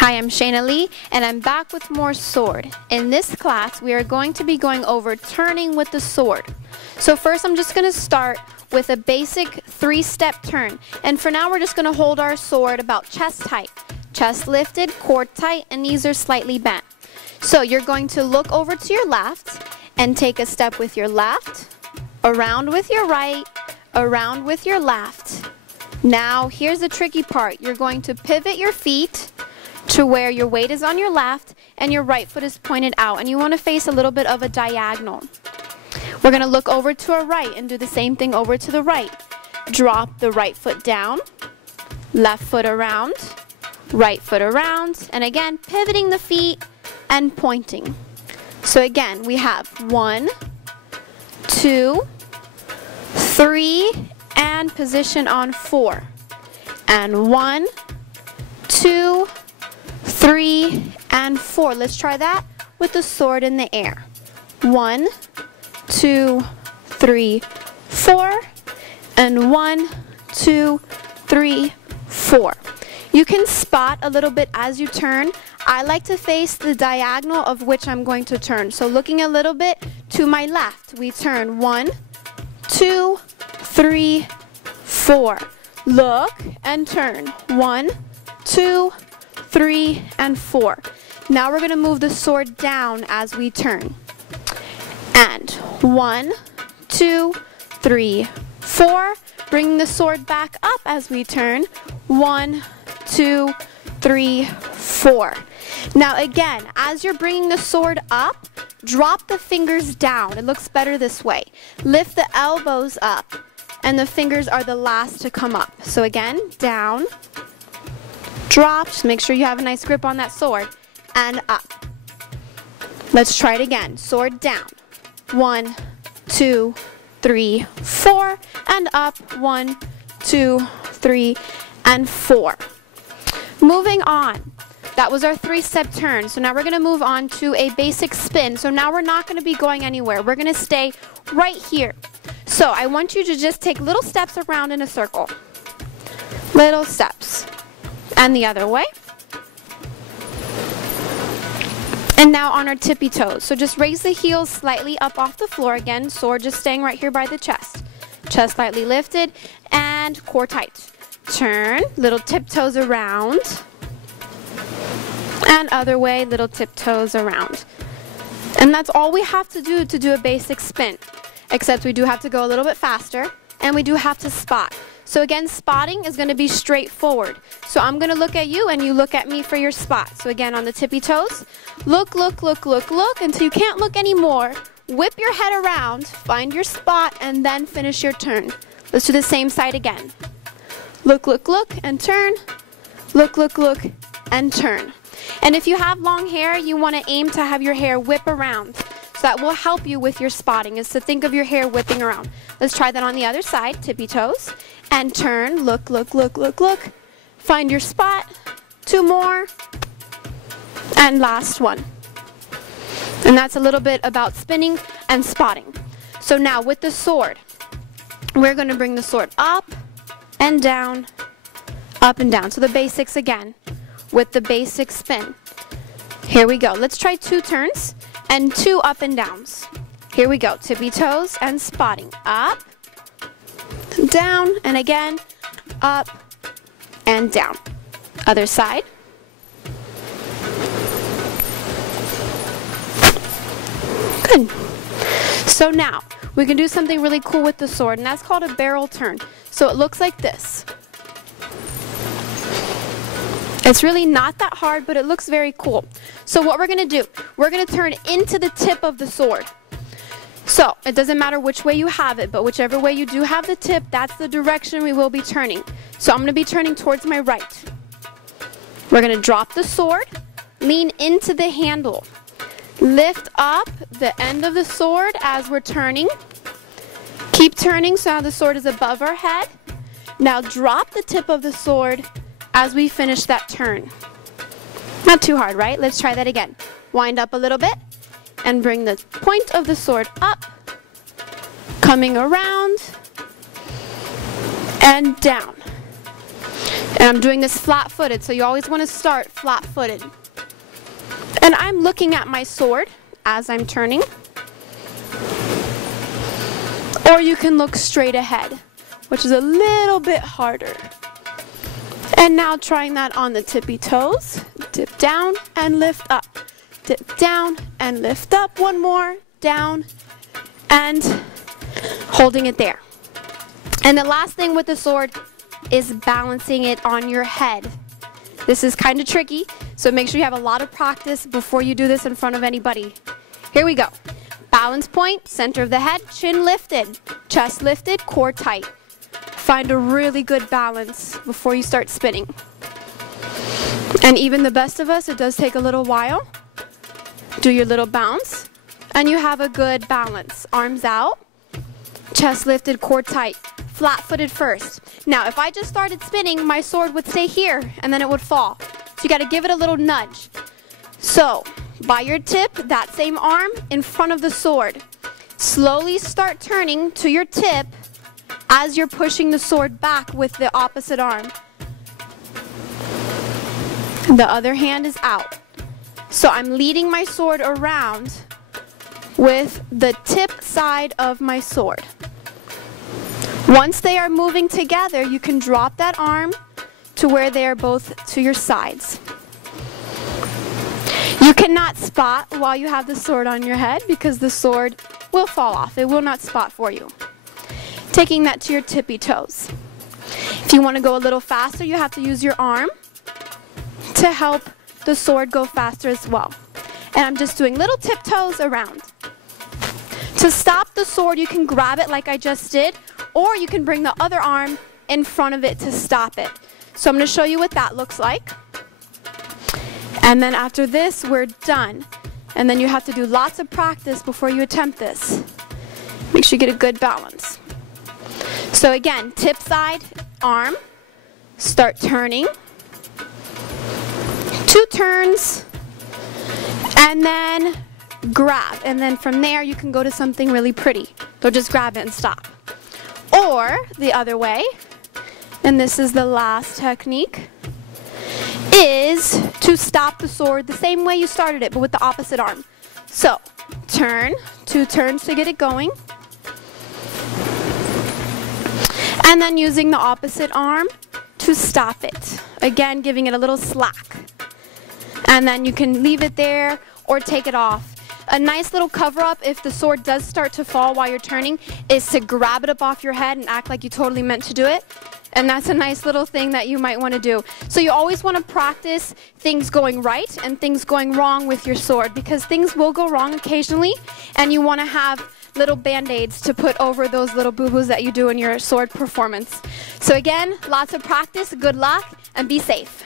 Hi, I'm Shayna Lee, and I'm back with more sword. In this class, we are going to be going over turning with the sword. So first, I'm just going to start with a basic 3-step turn. And for now, we're just going to hold our sword about chest height. Chest lifted, cord tight, and knees are slightly bent. So you're going to look over to your left and take a step with your left, around with your right, around with your left. Now, here's the tricky part. You're going to pivot your feet to where your weight is on your left and your right foot is pointed out, and you want to face a little bit of a diagonal. We're going to look over to our right and do the same thing over to the right. Drop the right foot down, left foot around, right foot around, and again pivoting the feet and pointing. So again, we have 1, 2, 3, and position on 4. And 1, 2, 3, and 4. Let's try that with the sword in the air. 1, 2, 3, 4, and 1, 2, 3, 4. You can spot a little bit as you turn. I like to face the diagonal of which I'm going to turn. So looking a little bit to my left, we turn 1, 2, 3, 4. Look and turn. 1, 2, 3, and 4. Now we're going to move the sword down as we turn. And 1, 2, 3, 4. Bring the sword back up as we turn. 1, 2, 3, 4. Now again, as you're bringing the sword up, drop the fingers down. It looks better this way. Lift the elbows up, and the fingers are the last to come up. So again, down, drop, just make sure you have a nice grip on that sword, and up. Let's try it again. Sword down. 1, 2, 3, 4, and up. 1, 2, 3, and 4. Moving on. That was our 3-step turn. So now we're going to move on to a basic spin. So now we're not going to be going anywhere. We're going to stay right here. So I want you to just take little steps around in a circle. Little steps. And the other way. And now on our tippy toes. So just raise the heels slightly up off the floor again. Sword just staying right here by the chest. Chest slightly lifted and core tight. Turn, little tiptoes around. And other way, little tiptoes around. And that's all we have to do a basic spin. Except we do have to go a little bit faster, and we do have to spot. So again, spotting is going to be straightforward. So I'm going to look at you, and you look at me for your spot. So again, on the tippy toes, look, look, look, look, look, until you can't look anymore. Whip your head around, find your spot, and then finish your turn. Let's do the same side again. Look, look, look, and turn. Look, look, look, and turn. And if you have long hair, you want to aim to have your hair whip around. So that will help you with your spotting, is to think of your hair whipping around. Let's try that on the other side, tippy toes, and turn, look, look, look, look, look. Find your spot, 2 more, and last one. And that's a little bit about spinning and spotting. So now with the sword, we're going to bring the sword up and down, up and down. So the basics again, with the basic spin. Here we go. Let's try 2 turns. And 2 up and downs. Here we go. Tippy toes and spotting. Up, down, and again, up and down. Other side. Good. So now, we can do something really cool with the sword, and that's called a barrel turn. So it looks like this. It's really not that hard, but it looks very cool. So what we're going to do, we're going to turn into the tip of the sword. So it doesn't matter which way you have it, but whichever way you do have the tip, that's the direction we will be turning. So I'm going to be turning towards my right. We're going to drop the sword, lean into the handle, lift up the end of the sword as we're turning. Keep turning so now the sword is above our head. Now drop the tip of the sword as we finish that turn. Not too hard, right? Let's try that again. Wind up a little bit and bring the point of the sword up, coming around and down. And I'm doing this flat-footed, so you always want to start flat-footed. And I'm looking at my sword as I'm turning. Or you can look straight ahead, which is a little bit harder. And now trying that on the tippy toes. Dip down and lift up. Dip down and lift up. One more. Down and holding it there. And the last thing with the sword is balancing it on your head. This is kind of tricky, so make sure you have a lot of practice before you do this in front of anybody. Here we go. Balance point, center of the head, chin lifted, chest lifted, core tight. Find a really good balance before you start spinning. And even the best of us, it does take a little while. Do your little bounce, and you have a good balance. Arms out, chest lifted, core tight. Flat-footed first. Now, if I just started spinning, my sword would stay here, and then it would fall. So you got to give it a little nudge. So, by your tip, that same arm in front of the sword. Slowly start turning to your tip as you're pushing the sword back with the opposite arm. The other hand is out. So I'm leading my sword around with the tip side of my sword. Once they are moving together, you can drop that arm to where they are both to your sides. You cannot spot while you have the sword on your head because the sword will fall off. It will not spot for you. Taking that to your tippy toes. If you want to go a little faster, you have to use your arm to help the sword go faster as well. And I'm just doing little tiptoes around. To stop the sword, you can grab it like I just did, or you can bring the other arm in front of it to stop it. So I'm going to show you what that looks like. And then after this, we're done. And then you have to do lots of practice before you attempt this. Make sure you get a good balance. So again, tip side, arm, start turning. 2 turns, and then grab. And then from there, you can go to something really pretty. Don't just grab it and stop. Or the other way, and this is the last technique, is to stop the sword the same way you started it, but with the opposite arm. So, turn, 2 turns to get it going. And then using the opposite arm to stop it. Again, giving it a little slack. And then you can leave it there or take it off. A nice little cover-up if the sword does start to fall while you're turning is to grab it up off your head and act like you totally meant to do it. And that's a nice little thing that you might want to do. So you always want to practice things going right and things going wrong with your sword, because things will go wrong occasionally, and you want to have little band-aids to put over those little boo-boos that you do in your sword performance. So again, lots of practice, good luck, and be safe.